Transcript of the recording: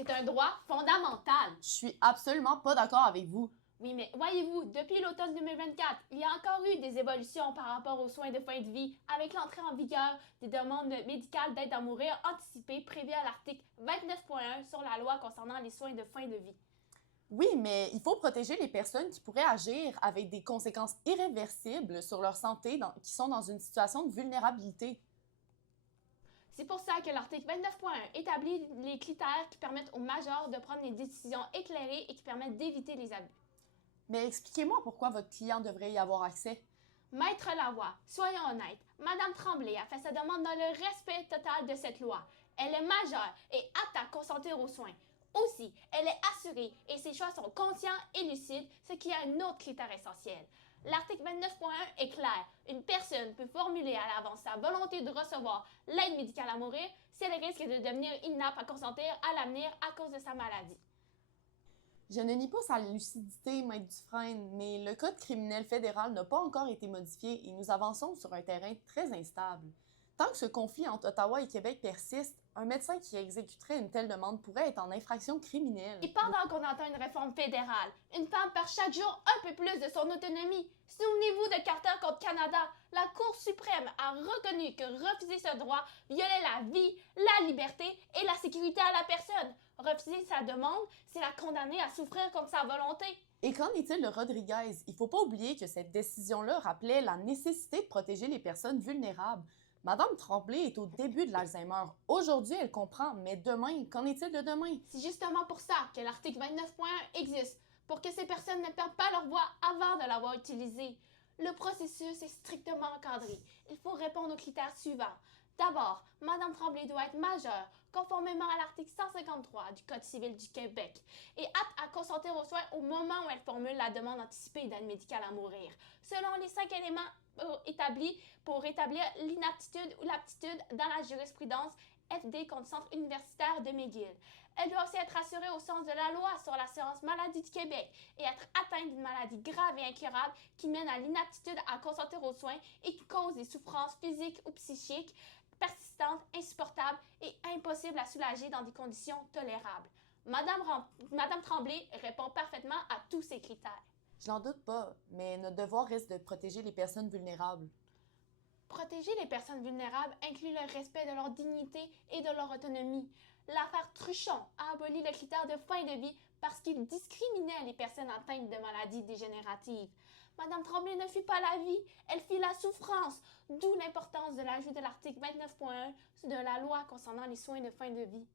C'est un droit fondamental. Je suis absolument pas d'accord avec vous. Oui, mais voyez-vous, depuis l'automne 2024, il y a encore eu des évolutions par rapport aux soins de fin de vie avec l'entrée en vigueur des demandes médicales d'aide à mourir anticipées prévues à l'article 29.1 sur la loi concernant les soins de fin de vie. Oui, mais il faut protéger les personnes qui pourraient agir avec des conséquences irréversibles sur leur santé qui sont dans une situation de vulnérabilité. C'est pour ça que l'article 29.1 établit les critères qui permettent aux majeurs de prendre des décisions éclairées et qui permettent d'éviter les abus. Mais expliquez-moi pourquoi votre client devrait y avoir accès. Maître Lavoie, soyons honnêtes, Madame Tremblay a fait sa demande dans le respect total de cette loi. Elle est majeure et apte à consentir aux soins. Aussi, elle est assurée et ses choix sont conscients et lucides, ce qui est un autre critère essentiel. L'article 29.1 est clair. Une personne peut formuler à l'avance sa volonté de recevoir l'aide médicale à mourir si elle risque de devenir inapte à consentir à l'avenir à cause de sa maladie. Je ne nie pas sa lucidité, Maître Dufresne, mais le Code criminel fédéral n'a pas encore été modifié et nous avançons sur un terrain très instable. Tant que ce conflit entre Ottawa et Québec persiste, un médecin qui exécuterait une telle demande pourrait être en infraction criminelle. Et pendant qu'on entend une réforme fédérale, une femme perd chaque jour un peu plus de son autonomie. Souvenez-vous de Carter contre Canada. La Cour suprême a reconnu que refuser ce droit violait la vie, la liberté et la sécurité à la personne. Refuser sa demande, c'est la condamner à souffrir contre sa volonté. Et qu'en est-il de Rodriguez? Il ne faut pas oublier que cette décision-là rappelait la nécessité de protéger les personnes vulnérables. Madame Tremblay est au début de l'Alzheimer. Aujourd'hui, elle comprend, mais demain, qu'en est-il de demain? C'est justement pour ça que l'article 29.1 existe, pour que ces personnes ne perdent pas leur voix avant de l'avoir utilisée. Le processus est strictement encadré. Il faut répondre aux critères suivants. D'abord, Madame Tremblay doit être majeure, conformément à l'article 153 du Code civil du Québec, et apte à consentir aux soins au moment où elle formule la demande anticipée d'aide médicale à mourir, selon les 5 éléments établis pour établir l'inaptitude ou l'aptitude dans la jurisprudence FD contre le Centre universitaire de McGill. Elle doit aussi être assurée au sens de la loi sur l'assurance maladie du Québec et être atteinte d'une maladie grave et incurable qui mène à l'inaptitude à consentir aux soins et qui cause des souffrances physiques ou psychiques persistantes, insupportables et impossibles à soulager dans des conditions tolérables. Madame Tremblay répond parfaitement à tous ces critères. Je n'en doute pas, mais notre devoir reste de protéger les personnes vulnérables. Protéger les personnes vulnérables inclut le respect de leur dignité et de leur autonomie. L'affaire Truchon a aboli le critère de fin de vie parce qu'il discriminait les personnes atteintes de maladies dégénératives. Madame Tremblay ne fuit pas la vie, elle fuit la souffrance, d'où l'importance de l'ajout de l'article 29.1 de la loi concernant les soins de fin de vie.